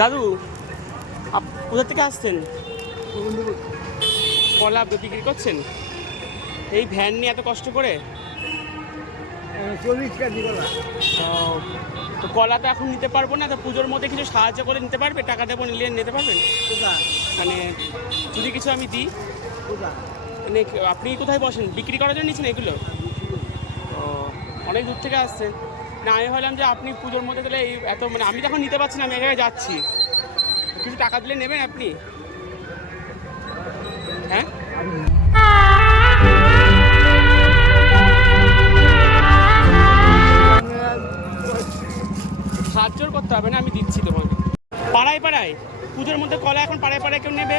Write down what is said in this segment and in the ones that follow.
দাদু কোথা থেকে আসছেন? কলা বিক্রি করছেন এই ভ্যান নিয়ে এত কষ্ট করে? 40 কেজি কলা। তো কলা তো এখন নিতে পারবো না, তো পুজোর মধ্যে কিছু সাহায্য করে নিতে পারবে? টাকা দেবো, নিলে নিতে পারবেন? মানে যদি কিছু আমি দিই। মানে আপনি কোথায় বসেন? বিক্রি করার জন্য নিচ্ছেন এগুলো? ও, অনেক দূর থেকে আসছেন। না, আমি ভাবলাম যে আপনি পুজোর মধ্যে তাহলে এই এত, মানে আমি তখন নিতে পারছি না, আমি এখানে যাচ্ছি, কিছু টাকা দিলে নেবেন আপনি? হ্যাঁ, সাহায্য করতে হবে না, আমি দিচ্ছি তোমাকে। পাড়ায় পাড়ায় পুজোর মধ্যে কলা এখন পাড়ায় পাড়ায় কেউ নেবে?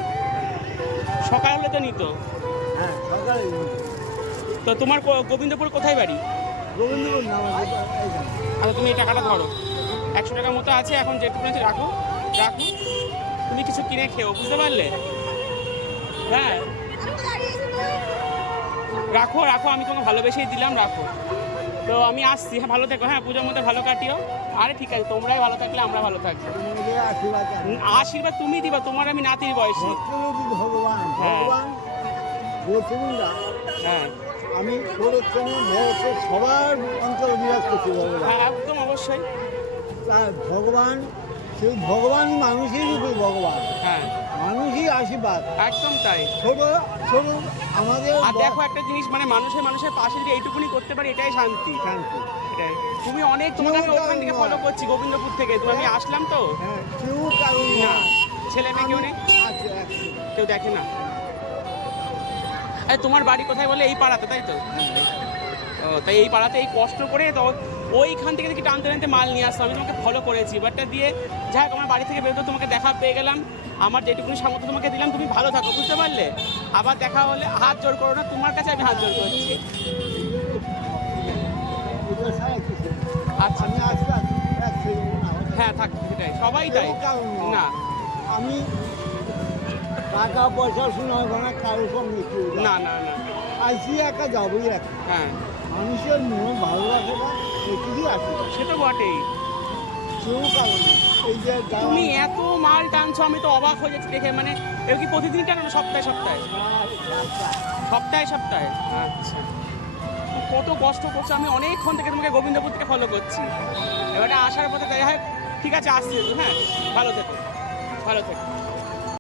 সকাল হলে তো নিত। হ্যাঁ, সকালে তো তোমার গোবিন্দপুর কোথায় বাড়ি? গোবিন্দপুর নাম আছে। আচ্ছা, তুমি এই টাকাটা ধরো, 100 টাকার মতো আছে, এখন যেটুকু আছে রাখো রাখো, তুমি কিছু কিনে খেও, বুঝতে পারলে? হ্যাঁ, রাখো রাখো, আমি তোমাকে ভালোবেসেই দিলাম, রাখো। তো আমি আসছি, হ্যাঁ ভালো থেকো, হ্যাঁ পুজোর মধ্যে ভালো কাটিও। আরে ঠিক আছে, তোমরাই ভালো থাকলে আমরা ভালো থাকবো। আশীর্বাদ তুমি দিবা, তোমার আমি নাতির বয়সী। ভগবান হ্যাঁ। ভগবান বলছিলেন হ্যাঁ আমি সবার অন্তরে বিরাজ করছি ভগবান। হ্যাঁ, একদম অবশ্যই। তার ভগবান, সেই ভগবান মানুষের উপর ভগবান, হ্যাঁ মানুষই আশীর্বাদ। একদম তাই। ছোট ছোট আমাদের আর দেখো একটা জিনিস, মানে মানুষের পাশে যদি এইটুকুনি করতে পারি, এটাই শান্তি। শান্তি। এটাই। তুমি অনেক, তোমাকে আমি ওখান থেকে ফলো করছি, গোবিন্দপুর থেকে, তুমি আমি আসলাম তো। হ্যাঁ, কেউ কারণ না, না। ছেলে মেয়ে কেউ নেই, আছে, আছে। কেউ দেখে না। আরে তোমার বাড়ি কোথায় বলে? এই পাড়াতে, তাই তো? ও, তাই এই পাড়াতে এই কষ্ট করে তো ওইখান থেকে দেখি টানতে টানতে মাল নিয়ে আসতো, আমি তোমাকে ফলো করেছি, বাটটা দিয়ে যাই হোক, আমার বাড়ি থেকে বেরোতে তোমাকে দেখা পেয়ে গেলাম, আমার যেটুকুনি সামর্থ্য তোমাকে দিলাম, তুমি ভালো থাকো, বুঝতে পারলে? আবার দেখা হলে হাত জোর করো না, তোমার কাছে আমি হাত জোর করছি। এটা ছাড়া কিছু না। আচ্ছা, আমি আজকে এক সেকেন্ড না। হ্যাঁ থাক, সেটাই, সবাই তাই। কেউ কারণ না, আমি টাকা পয়সা শোনা হবে না, কারোর সঙ্গে কেউ না না না, আইসি একা যাবোই একা। হ্যাঁ মানুষের মন ভালো রাখে না, এটুকুই আছে। সে তো বটেই। কেউ কারণ না। এই যে তুমি এত মাল টানছো, আমি তো অবাক হয়ে যাচ্ছি দেখে। মানে এও কি প্রতিদিন টানো না সপ্তাহে সপ্তাহে? সপ্তাহে সপ্তাহে, আচ্ছা। কত কষ্ট করছো, আমি অনেকক্ষণ থেকে তোমাকে গোবিন্দপুর থেকে ফলো করছি, এবারে আসার পথে যাই হয়। ঠিক আছে, আসছি, হ্যাঁ ভালো থেকো, ভালো থেকো।